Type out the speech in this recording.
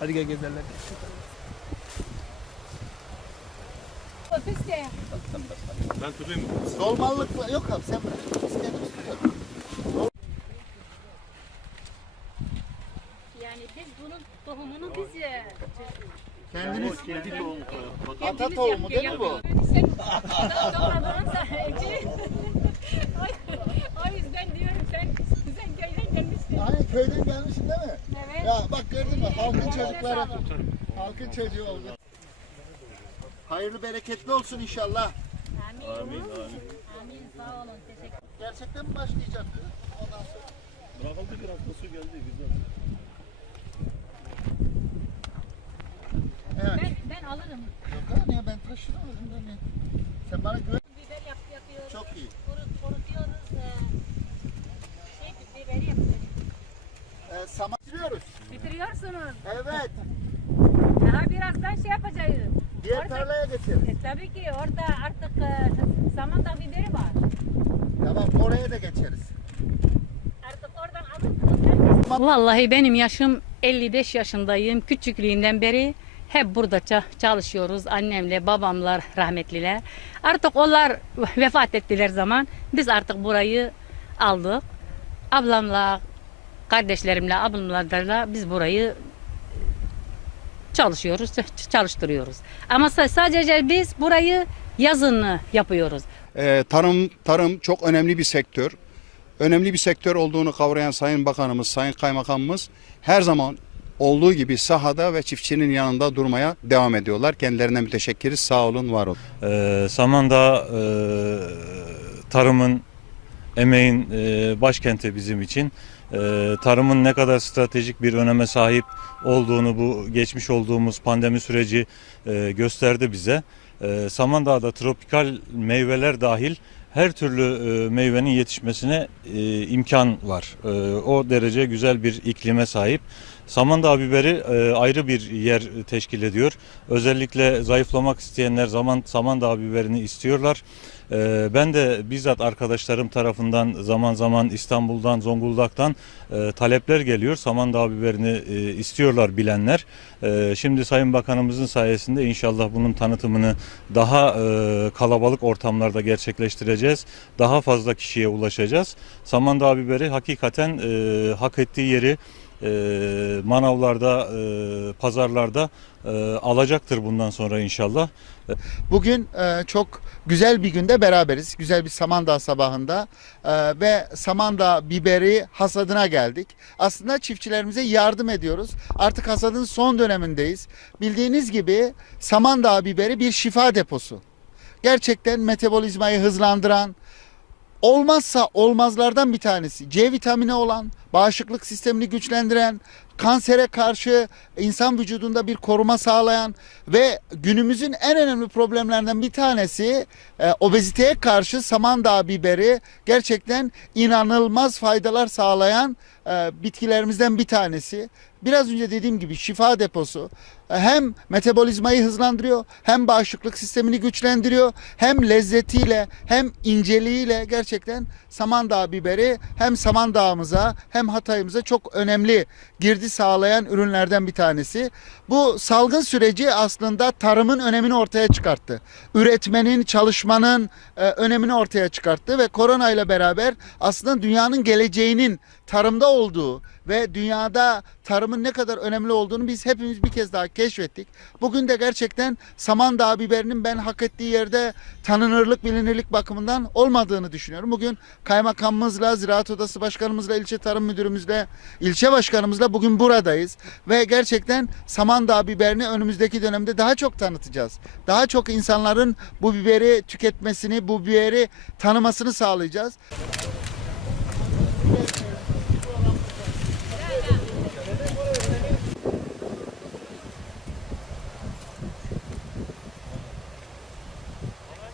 Hadi gel gezelim. Ben tutayım mı? Dolmalık. Yok abi sen bırak. Tutuyoruz. Yani biz bunun tohumunu biz e, Kendiniz Kendi tohumu ata tohumu değil mi bu? Sen doğradığın sayeci. O yüzden diyorum sen sen köyden gelmişsin. Aynı köyden gelmişsin değil mi? Ya bak gördün mü? Halkın çocukları. Halkın çocuğu oldu. Hayırlı bereketli olsun inşallah. Amin. Amin amin. Amin. Sağ olun. Teşekkür Gerçekten mi başlayacaktı? Ondan sonra. Bırakıldı biraz da su geldi güzel. Evet. Ben, ben alırım. Yok ha niye ben taşınamadım ben ya. Sen bana güven. Biber yap, yapıyoruz. Çok iyi. Kurut, kurutuyoruz. E, şey, biberi yapıyoruz. Ee, saman bitiriyoruz. Bitiriyorsunuz. Evet. Daha birazdan şey yapacağız. Diğer Orada- tarlaya geçelim. E, tabii ki orada artık e, samanda biberi var. Tamam oraya da geçeriz. Artık oradan alırsınız. Vallahi benim yaşım 55 yaşındayım. Küçüklüğünden beri hep burada ça- çalışıyoruz. Annemle, babamlar, rahmetliler. Artık onlar vefat ettiler zaman biz artık burayı aldık. Ablamla, kardeşlerimle, ablamlarla biz burayı çalışıyoruz, ç- çalıştırıyoruz. Ama sa- sadece biz burayı yazını yapıyoruz. Ee, tarım tarım çok önemli bir sektör. Önemli bir sektör olduğunu kavrayan Sayın Bakanımız, Sayın Kaymakamımız her zaman olduğu gibi sahada ve çiftçinin yanında durmaya devam ediyorlar. Kendilerine müteşekkiriz. Sağ olun, var olun. Ee, Samandağ e, tarımın, emeğin e, başkenti bizim için. E, tarımın ne kadar stratejik bir öneme sahip olduğunu bu geçmiş olduğumuz pandemi süreci e, gösterdi bize. E, Samandağ'da tropikal meyveler dahil her türlü e, meyvenin yetişmesine e, imkan var. E, o derece güzel bir iklime sahip. Samandağ biberi e, ayrı bir yer teşkil ediyor. Özellikle zayıflamak isteyenler zaman Samandağ biberini istiyorlar. E, ben de bizzat arkadaşlarım tarafından zaman zaman İstanbul'dan, Zonguldak'tan e, talepler geliyor. Samandağ biberini e, istiyorlar bilenler. E, şimdi Sayın Bakanımızın sayesinde inşallah bunun tanıtımını daha kalabalık ortamlarda gerçekleştireceğiz. Daha fazla kişiye ulaşacağız. Samandağ biberi hakikaten hak ettiği yeri e, manavlarda, e, pazarlarda e, alacaktır bundan sonra inşallah. Bugün e, çok güzel bir günde beraberiz. Güzel bir Samandağ sabahında E, ve Samandağ biberi hasadına geldik. Aslında çiftçilerimize yardım ediyoruz. Artık hasadın son dönemindeyiz. Bildiğiniz gibi Samandağ biberi bir şifa deposu. Gerçekten metabolizmayı hızlandıran, olmazsa olmazlardan bir tanesi. C vitamini olan, bağışıklık sistemini güçlendiren, kansere karşı insan vücudunda bir koruma sağlayan ve günümüzün en önemli problemlerinden bir tanesi e, obeziteye karşı samandağ biberi gerçekten inanılmaz faydalar sağlayan e, bitkilerimizden bir tanesi. Biraz önce dediğim gibi şifa deposu E, hem metabolizmayı hızlandırıyor hem bağışıklık sistemini güçlendiriyor hem lezzetiyle hem inceliğiyle gerçekten samandağ biberi hem samandağımıza hem Hatay'ımıza çok önemli girdi sağlayan ürünlerden bir tanesi. Bu salgın süreci aslında tarımın önemini ortaya çıkarttı. Üretmenin, çalışmanın e, önemini ortaya çıkarttı ve korona ile beraber aslında dünyanın geleceğinin tarımda olduğu ve dünyada tarımın ne kadar önemli olduğunu biz hepimiz bir kez daha keşfettik. Bugün de gerçekten Samandağ biberinin ben hak ettiği yerde tanınırlık, bilinirlik bakımından olmadığını düşünüyorum. Bugün kaymakamımızla, Ziraat Odası Başkanımızla, ilçe tarım müdürümüzle, ilçe başkanımızla bugün buradayız. Ve gerçekten Samandağ biberini önümüzdeki dönemde daha çok tanıtacağız. Daha çok insanların bu biberi tüketmesini, bu biberi tanımasını sağlayacağız.